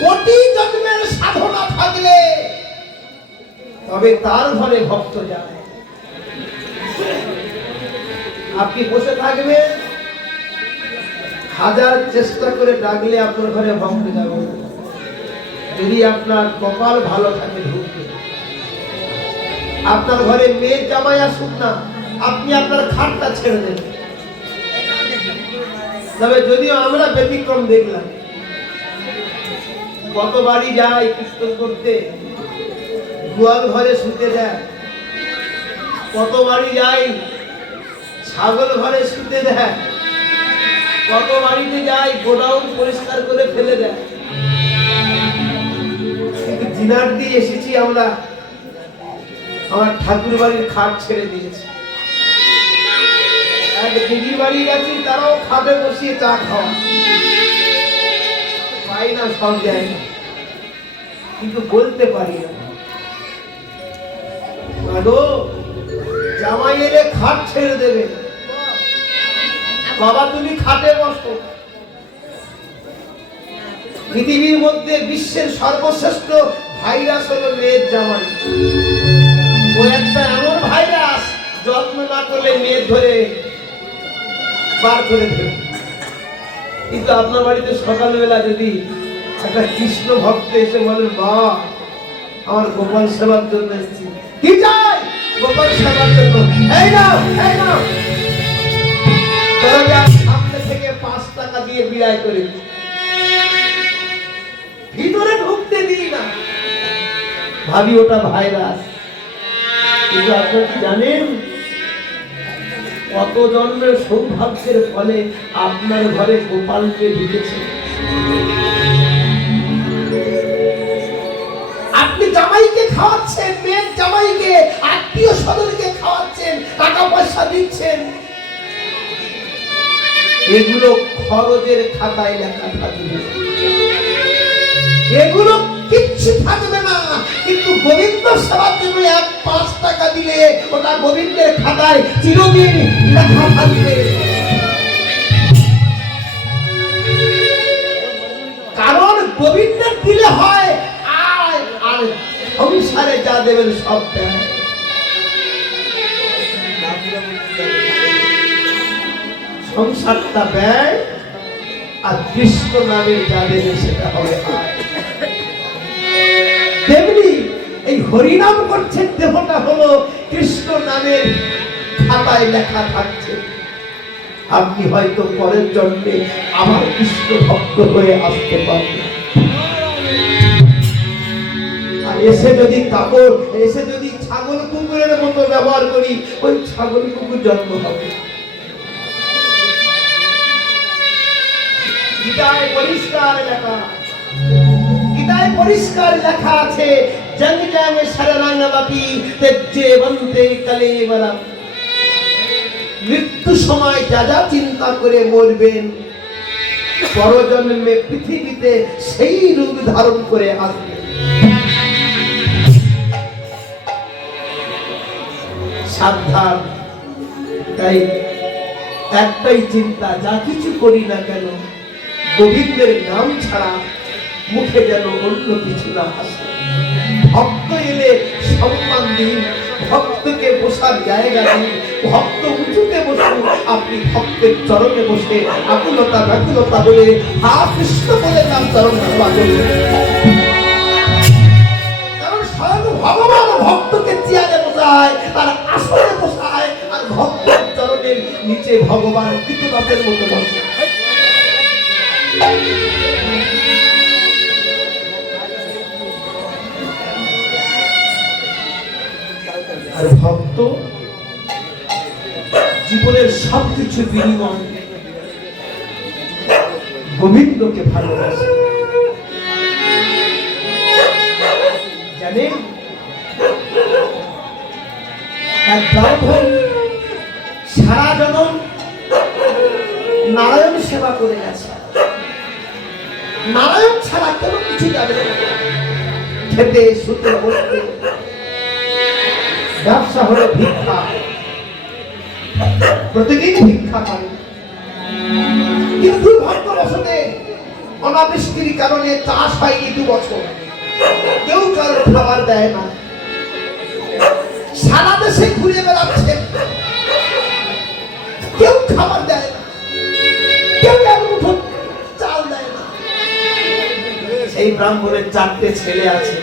কোটি জন্মের সাধনা থাকলে তবে তার ঘরে ভক্ত যায়। আপনি বসে থাকবেন, হাজার চেষ্টা করে ডাকলে আপনার ঘরে ভক্ত যাবে না। যদি আপনার কপাল ভালো থাকে ঢুকবে। আপনার ঘরে মেয়ে জামাই আসুক না, আপনি আপনার খাটটা ছেড়ে দেবেন। তবে যদিও আমরা ব্যতিক্রম দেখলাম, কত বাড়ি যায় কীর্তন করতে, গোয়াল ঘরে শুতে দেয়। কত বাড়ি যায় ছাগল ঘরে শুতে দেয়। কত বাড়িতে যায় গোডাউন পরিষ্কার করে ফেলে দেয়। কিন্তু দিনার দিয়ে এসেছি আমরা, আমার ঠাকুর বাড়ির খাট ছেড়ে দিয়েছি। এক দিদির বাড়ি গেছি, তারাও খাটে বসিয়ে চা খাওয়া পাই না সব জায়গা, কিন্তু বলতে পারি না। জামাই এলে খাট ছেড়ে দেবে, বাবা তুমি খাটে বসো। পৃথিবীর মধ্যে বিশ্বের সর্বশ্রেষ্ঠ ভাইরাস হলো মেয়ের জামাই। ও একটা এমন ভাইরাস, যত্ন না করলে মেয়ে ধরে বার করে দেবে। কিন্তু আপনার বাড়িতে সকালবেলা যদি একটা কৃষ্ণ ভক্ত এসে বলেন, মা আমার গোপাল সেবার জন্য এসেছি, কি চাই? গোপাল সেবার জন্য। এই নাও, এই নাও। সামনে থেকে 5 টাকা দিয়ে বিদায় করে ভিতরে ঢুকতে দিই না। ভাবি ওটা ভাইরাস। কিন্তু আপনারা কি জানেন, কত জন্মের সৌভাগ্যের ফলে আপনার ঘরে গোপালকে ঢুকেছে। আপনি জামাইকে খাওয়াচ্ছেন, মেয়ের জামাইকে, আত্মীয় স্বজনকে খাওয়াচ্ছেন, টাকা পয়সা দিচ্ছেন। এগুলো খরচের খাতায় লেখা থাকবে, এগুলো কিচ্ছু থাকবে না। কিন্তু গোবিন্দ সেবার জন্য 5 টাকা দিলে ওটা গোবিন্দের খাতায় চিরদিন লেখা থাকবে। কারণ গোবিন্দের দিলে হয় আয়, আর সংসারে যা দেবেন সব দেয়। সংসারটা ব্যয়, আর কৃষ্ণ নামে যা দেবে সেটা হবে আয়। তেমনি এই হরিনাম করছেন, দেহটা হলো কৃষ্ণ নামের খাতায় লেখা থাকছে। আপনি হয়তো পরের জন্মে আমার কৃষ্ণ ভক্ত হয়ে আসতে পারবেন। আর এসে যদি কাপড়, এসে যদি ছাগল কুকুরের মতো ব্যবহার করি, ওই ছাগল কুকুর জন্ম হবে। গীতায় পরিষ্কার লেখা, গীতায় পরিষ্কার লেখা আছে, জং জং শরণাগতি তেজ্জে বন্তে কলেবরম। মৃত্যু সময় যা যা চিন্তা করে মরবেন, পরজন্মে পৃথিবীতে সেই রূপ ধারণ করে আসবে। সাবধান। তাই একটাই চিন্তা, যা কিছু করি না কেন গোবিন্দের নাম ছাড়া মুখে যেন অন্য কিছু না আসে। ভক্ত এলে সম্মান দিন, ভক্তকে বসার জায়গা দিন। ভক্ত উঁচুতে বসুন, আপনি ভক্তের চরণে বসে আকুলতা ব্যাকুলতা বলে হা কৃষ্ণ বলে নাম চরণ সেবা করবেন। কারণ স্বয়ং ভগবান ভক্তকে চেয়ারে বসায়, তার আসনে বসায়, আর ভক্তের চরণের নিচে ভগবান কৃতদাসের মতো বসে। আর ভক্ত জীবনের সবকিছু বিনিময় গোবিন্দকে ভালোবাসে। জানেন, এক ব্রাহ্মণ সারা জনম নারায়ণ সেবা করে গেছে। নারায়ণ ছাড়া কোনো কিছু যাবে না। খেতে, শুতে, বসতে, ব্যবসা হলো ভিক্ষা, প্রতিদিন ভিক্ষা করে। কিন্তু দুর্ভাগ্যবশতে অনাবৃষ্টির কারণে চাষ হয়নি 2 বছর, কেউ কারো খাবার দেয় না, সারা দেশে ঘুরে বেড়াচ্ছে, কেউ খাবার দেয় না, কেউ এক মুঠো চাল দেয় না। সেই ব্রাহ্মণের 4টে ছেলে আছে,